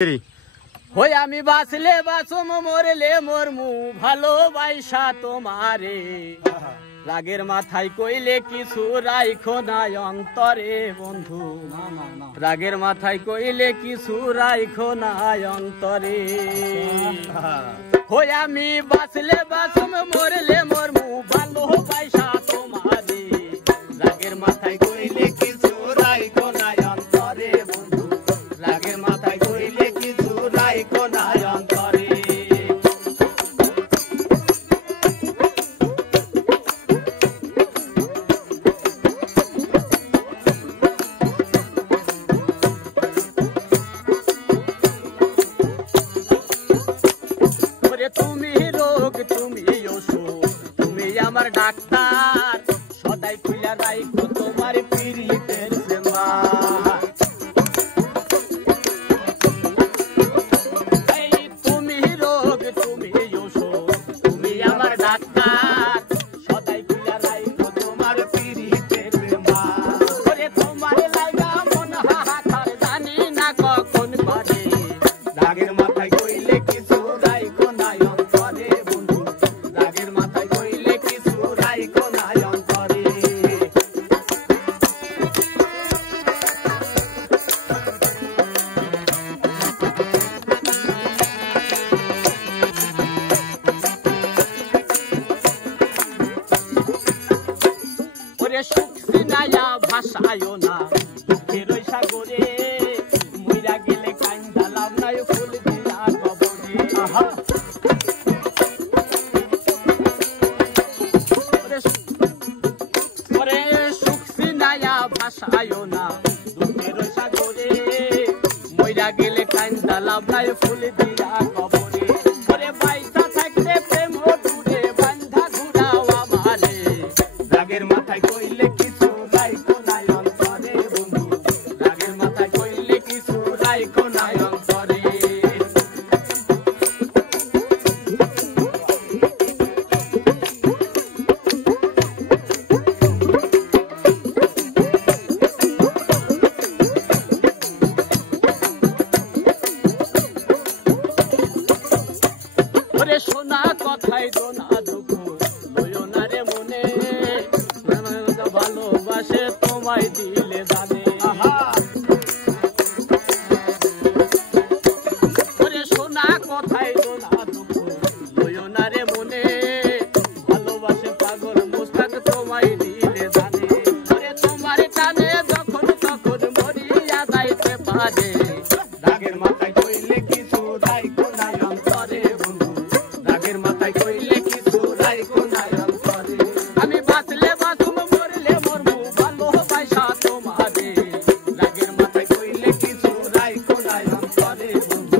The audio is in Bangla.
হই আমি বাঁচলে বাঁচুম মরলে মরমু ভালোবাসা তোমারে রাগের মাথায় কইলে কিছু রাইখো না অন্তরে বন্ধু রাগের মাথায় কইলে কিছু রাইখো না অন্তরে হই আমি বাঁচলে বাঁচুম মরলে মরমু ভালোবাসা তোমারে রাগের মাথায় কইলে কিছু রাইখো না অন্তরে বন্ধু রাগের মাথায় কইলে কিছু রাইখো না অন্তরে তুমি রোগ তুমি ওষুধ তুমি আমার ডাক্তার সদাই খুইলা রাইখো তোমার পীড়িতের চেম্বার তুমি রোগ তুমি ওষুধ তুমি আমার ডাক্তার সদাই খুইলা রাইখো তোমার পীড়িতের চেম্বার তোমার লাগা মন হাহাকার জানি না কখন করে রাগের মাথায় কইলে কিছু রাইখো না অন্তরে বন্ধু রাগের মাথায় কইলে কিছু রাইখো না অন্তরে ওরে সুখ সিনায়া ভাষায়ও না দুঃখের সাগরে মইরা গেলে কান্দা লাভ নাই ফুল দিয়া কবরে ওরে সুখ সিনায়া ভাষায়ও না দুঃখের সাগরে মইরা গেলে কান্দা লাভ নাই ফুল দিয়া কবরে ওরে বাইসা থাকতে প্রেম দূরে বান্ধা ঘুরাও আমারে রাগের মাথায় কইলে কিছু রাইখো না অন্তরে বন্ধু রাগের মাথায় কইলে কিছু রাইখো না অন্তরে ওরে সোনা কথাই তো না দুঃখ লইও না রে মনে ভালোবাসে তোমায় দিলে জানে ওরে সোনা কথাই তো না দুঃখ লইও না রে মনে ভালোবাসে পাগল মুস্তাক তোমায় দিলে জানে ওরে তোমার টানে যখন তখন মরিয়া যাইতে পারে রাগের মাথায় কইলে কিছু রাইখো না অন্তরে বন্ধু রাগের মাথায় কইলে কিছু রাইখো না অন্তরে আমি বাঁচলে বাঁচুম মরলে মরমু ভালোবাসা তোমারে রাগের মাথায় কইলে কিছু রাইখো না অন্তরে বন্ধু